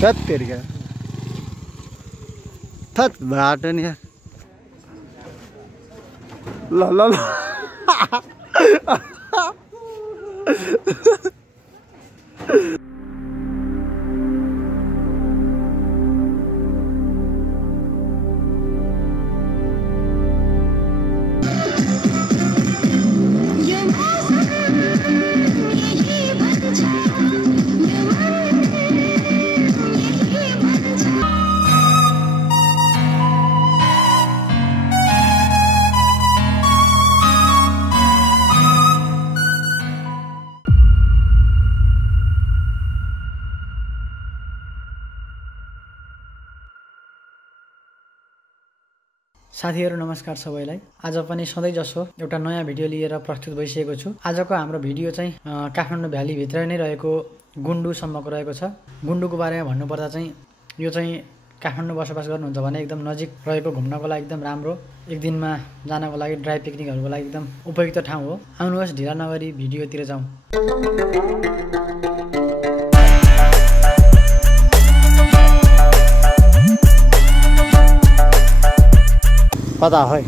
थत तेरी क्या थत बाटो नि यार ल ल ल साथीहरु नमस्कार सबैलाई। आज पनि सधैं जसो एउटा नयाँ भिडियो लिएर प्रस्तुत भइसकेको छु। आजको हाम्रो भिडियो चाहिँ काठमाडौँ भ्याली भित्र नै रहेको गुन्डु सम्मको रहेको छ। गुन्डुको बारेमा भन्नुपर्दा चाहिँ यो चाहिँ काठमाडौँ बसोबास गर्नुहुन्छ भने एकदम नजिक रहेको घुम्नको लागि एकदम राम्रो, एक दिनमा जानको लागि ड्राई पिकनिकहरुको लागि एकदम उपयुक्त ठाउँ हो। आउनुहोस् ढिला नगरी भिडियोतिर जाउँ। पता है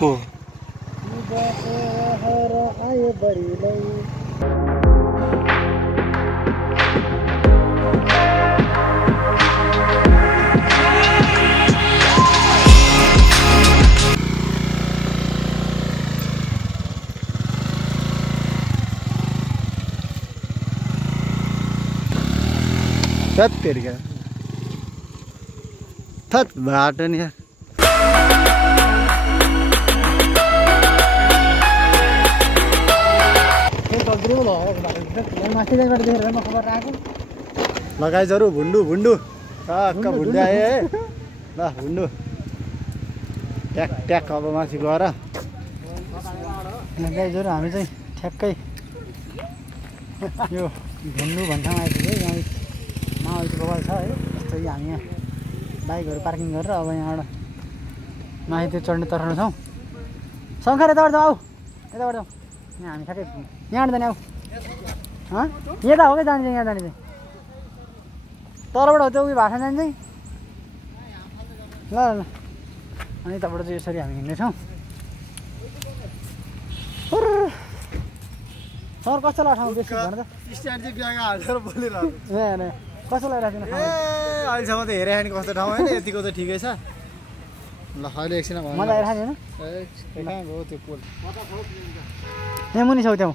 को थत तेरी क्या थत बाटो नि यार लगाइजहरू भुन्डु भुन्डु भुन्डु आयो है ल भुन्डु ट्याक ट्याक अब माथि गएर गाइजहरू हामी चाहिँ ठ्याक्कै यो भुन्डु भन्ने ठाउँ आइपुग्यो। यहाँ माहौल बवाल छ है। जस्तै हामी यहाँ बाइकहरू पार्किङ गरेर अब यहाँबाट माथि त्यो चढ्ने तर्फ छौँ। शङ्कर यताबाट जाऊ, यताबाट जाउँ। यहाँ हामी ठ्याक्कै यहाँबाट जाने आऊ यता हो क्या जाने चाहिँ यहाँ जाने चाहिँ तलबाट हो त्यो उयो भाषा जाने चाहिँ ल ल। अनि यताबाट चाहिँ यसरी हामी हिँड्नेछौँ। सर कस्तो लाग्छ ठाउँ बेसी भन त? स्ट्यान्ड चाहिँ बिहागा हालेर बोलिरहेको ए कस्तो लागिरहेको थिएन? अहिलेसम्म त हेरे नि कस्तो ठाउँ होइन, यतिको त ठिकै छ। ल अहिले एकछिन मजा आइरहेको थिएन? कहाँ गयो त्यो पोल? त्यहाँ मुनि छौ त्यहाँ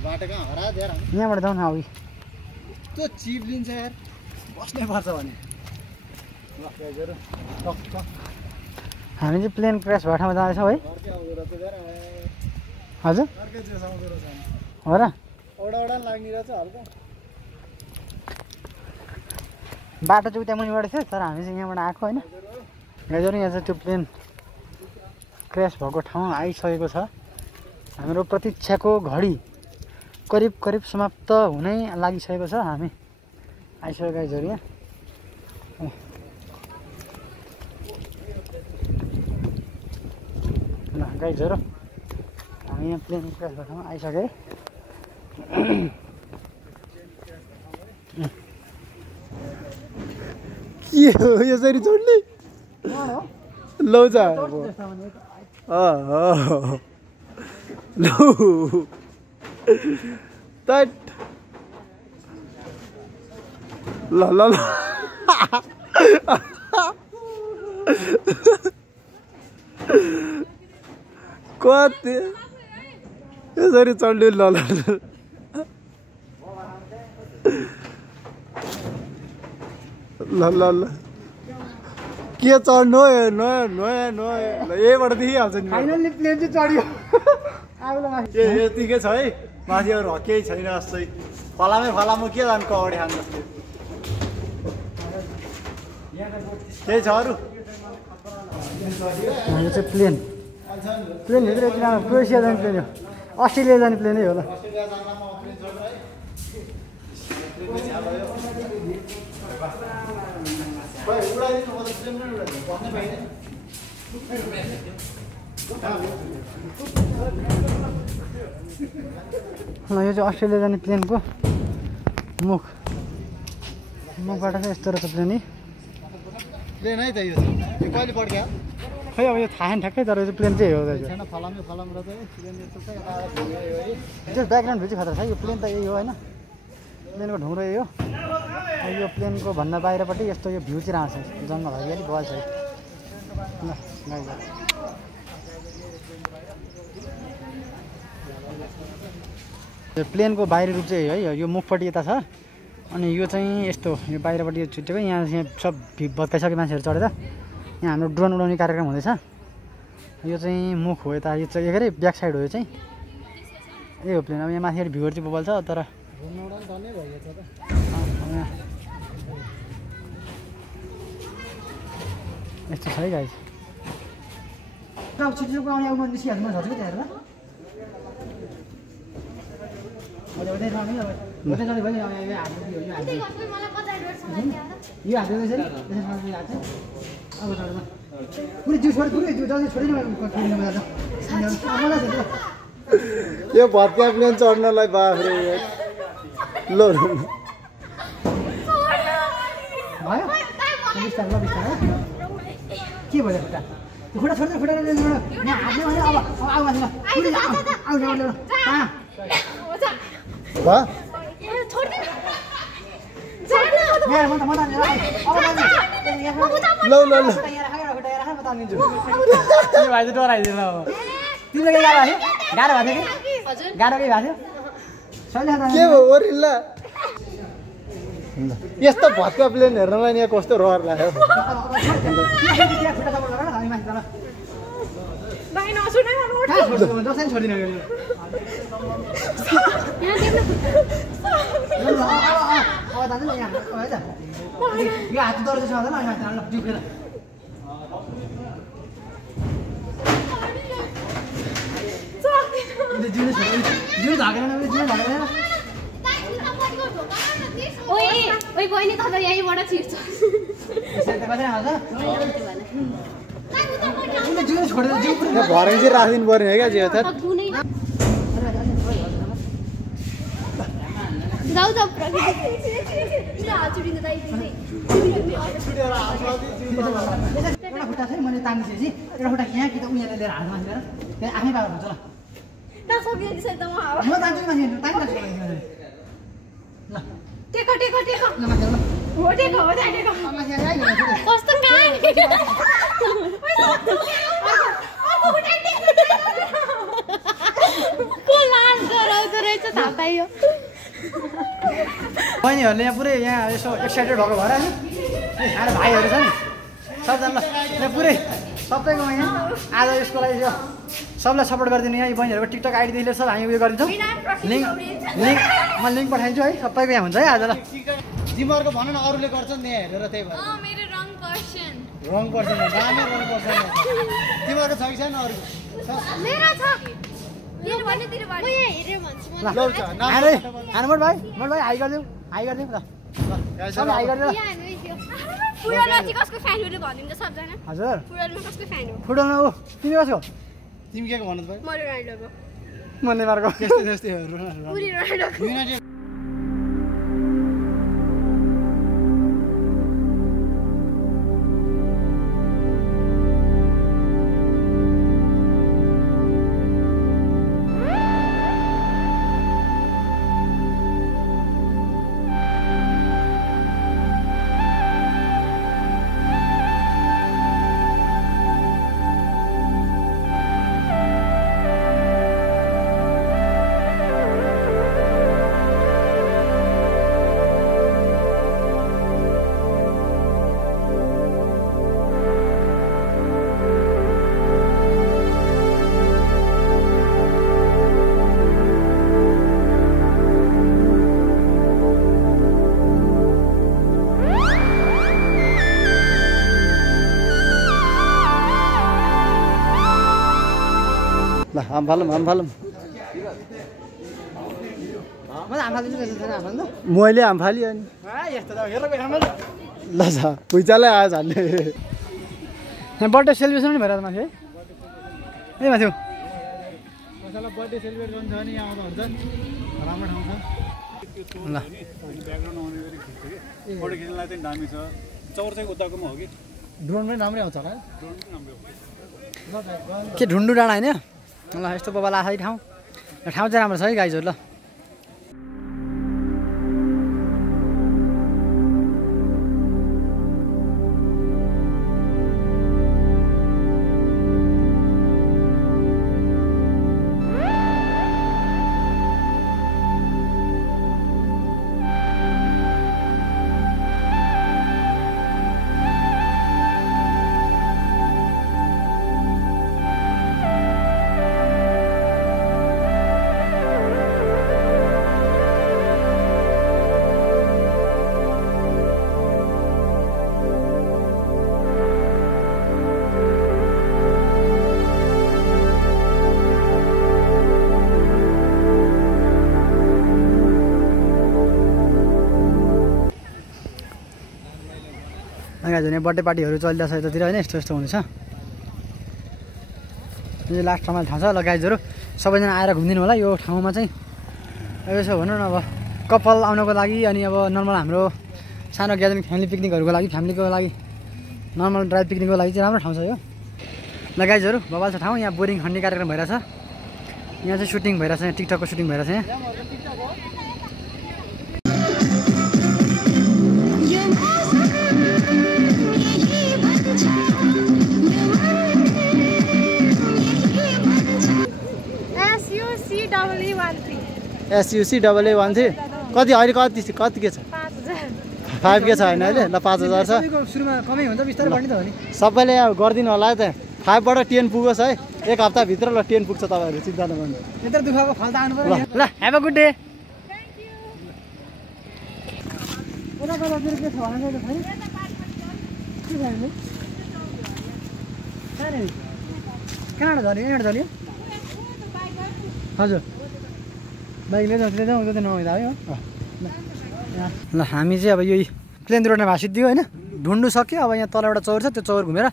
बाटो कहाँ हरायो यार? यहाँबाट जाउँ न। अघि त्यो चिप लिन्छ यार, बस्नै पर्छ भने। हामी चाहिँ प्लेन क्रास भएको ठाउँमा जाँदैछौँ है। हजुर हो र? बाटो चाहिँ उता मुनिबाट थियो, तर हामी चाहिँ यहाँबाट आएको होइन। गाइजहरू यहाँ चाहिँ त्यो प्लेन क्रास भएको ठाउँ आइसकेको छ। हाम्रो प्रतीक्षाको घडी करिब करिब समाप्त हुनै लागिसकेको छ। हामी आइसक्यो गाइजहरू यहाँ। ल गाइजहरू हामी यहाँ प्लेन क्रास भएको ठाउँमा आइसक्यो। के हो यसरी चढ्ने? लौ जा लौ तट ल ल ल कति यसरी चढ्ने? ल ल ल ल ल के चढ्नु हो? नयाँ नयाँ नयाँ यहीबाट देखिहाल्छ नि। फाइनली प्लेन चाहिँ चढ्यो। ए यतिकै छ है, माथि अरू केही छैन जस्तै। फलामै फलामो के जानु कगडी खानु जस्तै केही छ अरू? यो चाहिँ प्लेन भित्र यति राम्रो क्रोएसिया जाने प्लेन हो। अस्ट्रेलिया जाने प्लेनै होला। अस्ट्रेलिया जानमा म प्लेन चढ्छु है। प्लेन चाहिँ आयो। भाइ उडाइदिनु म त प्लेन पनि उडाइदिनु भन्नै पाइँदैन। ल यो चाहिँ अस्ट्रेलिया जाने प्लेनको मुखबाट चाहिँ यस्तो रहेछ प्लेन। प्लेन है त यो चाहिँ। यो कहिले पड्क्यो? खै अब यो थाहा छैन ठ्याक्कै, तर यो चाहिँ प्लेन चाहिँ हो दाजु। छैन फलामे फलाम र चाहिँ प्लेन यस्तो छ यता घुम्यो यो है। त्यो ब्याकग्राउन्ड भ्यू चाहिँ खतरा छ। यो प्लेन त यही हो होइन, प्लेनको ढुङ्ग्रो यही हो। यो प्लेनको भन्दा बाहिरपट्टि यस्तो यो भ्यू चाहिँ राम्रो छ, जङ्गल हरियाली बल छ। ल गाइज यो प्लेनको बाहिरी रूप चाहिँ है यो मुखपट्टि यता छ, अनि यो चाहिँ यस्तो यो बाहिरपट्टि यो छुट्टेको। यहाँ सब भत्काइसके मान्छेहरू चढेर यहाँ हाम्रो ड्रोन उडाउने कार्यक्रम हुँदैछ। यो चाहिँ मुख हो यता, यो चाहिँ के अरे ब्याक साइड हो यो चाहिँ। यही हो प्लेन। अब यहाँ माथि भ्यूहरू चाहिँ बबल छ, तर यस्तो छ है गाइज। छिटो आउने अब निस्किहाल्नु म झर्छु त्यहाँ हेरेर। यो हाल्दै रहेछ पुरै जिउ छोड्यो, पुरै जिउ जल्दी छोडिदिनु यो भत्का प्लेन चढ्नलाई बाफ्रे। ल भयो बिस्तारै, ल बिस्तारै। के भयो खुट्टा? खुट्टा छोड्दै खुट्टा यहाँ हाल्ने भने अब आऊ माथि आऊ भाइ चाहिँ डराइदिनु। अब तिमीले केही गाह्रो भएको थियो कि? गाह्रो केही भएको थियो? के भयो ओरिल्ला? यस्तो भत्का प्लेन हेर्नलाई यहाँ कस्तो रहर लाग्यो। ओइ बहिनी त यहीँबाट छिर्छ। भरे चाहिँ राखिदिनु पर्ने हो क्या जे त। जाऊ जाऊ एउटा खुट्टा चाहिँ मैले तानिसकेपछि एउटा खुट्टा यहाँ कि त उनीहरूले लिएर हातमा लिएर त्यहाँ आफै बाहिर हुन्छ। ल म तान्छु माथि तानिरहेको ल टेको टेको टेको ल माथि ल हो टेको हो टेको माथि आइहाल्यो। कस्तो गाई को लाज गराउँदो रहेछ थाहा पाइयो। बहिनीहरूले यहाँ पुरै यहाँ यसो एक्साइटेड भएको भएर नि हाम्रो भाइहरू छ नि सबजना यहाँ पुरै सबैको यहाँ आज यसको लागि यो सबलाई सपोर्ट गरिदिनु। यहाँ बहिनीहरूको टिकटक आइडीदेखि लिएर सब हामी उयो गरिदिन्छौँ। म लिङ्क पठाइदिन्छु है, सबैको यहाँ हुन्छ है आज। ल तिमीहरूको भन न अरूले गर्छ नि यहाँ हेरेर, त्यही भएर मेरो रङ पर्सन रङ पर्छ दामी रङ पर्छ। तिमीहरूको छ कि छैन अरू? मेरो छ मेरो भने तिरो भने म यहाँ हेरेर भन्छु म। अरे मोट भाइ हाई गरिदेऊ, हाई गरिदेऊ ल सबले हाई गरिदेऊ। फुटबलमा कसको फ्यान हो भनिदिनु त सबजना। हजुर फुटबलमा कसको फ्यान हो? फुटबलमा ऊ तिमी कसको? तिमी के भन्नु भाइ? म रोनाल्डोको। म नेमारको। त्यस्तै त्यस्तै पुरी रोनाल्डोको। युनाइटेड फालौँ मैले आमा दिनु रहेछ छैन आमा मैले हाम फाल्यो अनि यस्तो त हेर बेलामा ल छ पुइचालै आयो झन्डै यहाँ बर्थडे सेलिब्रेसन पनि भइरहेको माथि है ए माथि कसैलाई बर्थडे सेलिब्रेट गर्नु छ भने यहाँ आउँदा हुन्छ राम्रो ठाउँ छ ल ब्याकग्राउन्ड आउने गरी खिच्छ कि फोटो खिच्नलाई चाहिँ दामी छ चौर चाहिँ उताकोमा हो कि ड्रोन पनि राम्रै आउँछ होला ड्रोन पनि राम्रो हो के ढुन्डु डाँडा होइन ल यस्तो बबाल आछ ठाउँ ठाउँ चाहिँ राम्रो छ है गाइजहरू ल गाइजहरू यहाँ बर्थडे पार्टीहरू चलिरहेको छ यतातिर होइन यस्तो यस्तो हुँदैछ यो चाहिँ लास्ट ठाउँमा ठाउँ छ ल गाइजहरू सबैजना आएर घुमिदिनु होला यो ठाउँमा चाहिँ यसो भनौँ न अब कपाल आउनको लागि अनि अब नर्मल हाम्रो सानो ग्यादरिङ फ्यामिली पिकनिकहरूको लागि फ्यामिलीको लागि नर्मल ड्राइभ पिकनिकको लागि चाहिँ राम्रो ठाउँ छ यो ल गाइजहरू बबाल छ ठाउँ यहाँ बोरिङ खन्ने कार्यक्रम भइरहेछ यहाँ चाहिँ सुटिङ भइरहेछ यहाँ टिकटकको सुटिङ भइरहेछ यहाँ SUCAA13 कति अहिले कति के छ 5 के छ होइन अहिले ल 5000 छ सुरुमा कमै हुन्छ बिस्तारै बढ्ने त हो नि सबैले यहाँ गरिदिनु होला त 5 बाट 10 पुगोस् है एक हप्ताभित्र ल 10 पुग्छ तपाईँहरू चिन्ता नगर्नु यत्रो दुःखको फल त आउनु पर्यो ल ह्याभ अ गुड डे कहाँबाट झऱ्यो यहाँबाट झऱ्यो हजुर बाइकले जति नहुँदै नहुँदा है ल हामी चाहिँ अब यही प्लेन रोडमा भाँसिदियो होइन ढुन्डु सक्यो अब यहाँ तल एउटा चौर छ त्यो चौर घुमेर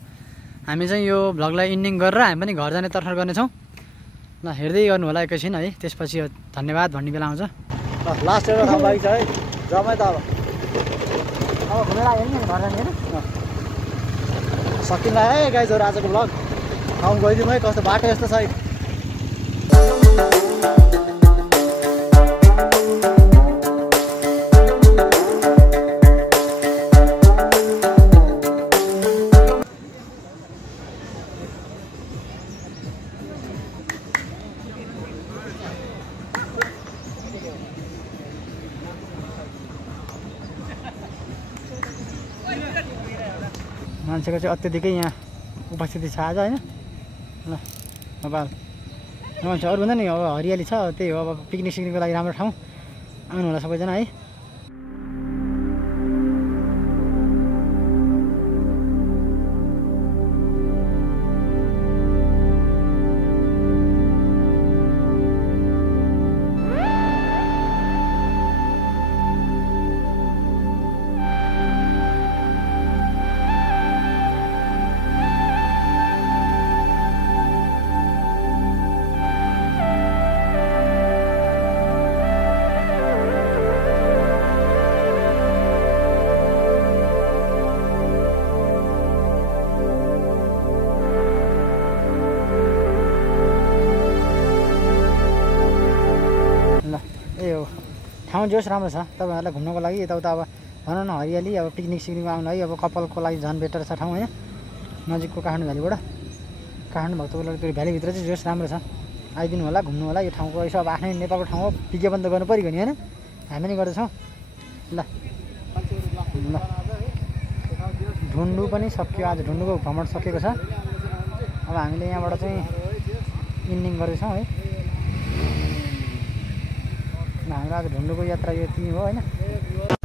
हामी चाहिँ यो भ्लगलाई इन्डिङ गरेर हामी पनि घर जाने तर्खर गर्नेछौँ ल हेर्दै गर्नु होला एकैछिन है त्यसपछि धन्यवाद भन्ने बेला आउँछ ल लास्ट एउटा ठाउँ बाइक छ है जम्मै त अब घुमेर आयो नि घर जाने होइन सकिँला है गाइजहरू आजको भ्लग ठाउँ गइदिउँ है कस्तो बाटो यस्तो छ है मान्छेको चाहिँ अत्याधिकै यहाँ उपस्थिति छ आज होइन ल अब मान्छे अरू भन्दा नि अब हरियाली छ त्यही हो अब पिकनिक सिक्निकको लागि राम्रो ठाउँ आउनु होला सबैजना है ठाउँ जोस् राम्रो छ तपाईँहरूलाई घुम्नको लागि यताउता अब भनौँ न हरियाली अब पिकनिक सिक्निकमा आउनु है अब कपालको लागि झन् बेटर छ ठाउँ होइन नजिकको काठमाडौँ भ्यालीबाट काठमाडौँ भक्तपुर त्यो भ्यालीभित्र चाहिँ जोस् राम्रो छ आइदिनु होला घुम्नु होला यो ठाउँको यसो अब आफ्नै नेपालको ठाउँ हो विज्ञापन त गर्नु पऱ्यो नि होइन हामी पनि गर्दैछौँ ल ल ढुन्डु पनि सक्यो आज ढुन्डुको भ्रमण सकेको छ अब हामीले यहाँबाट चाहिँ इन्डिङ गर्दैछौँ है हाम्रो आज ढुन्डुको यात्रा यो यति हो होइन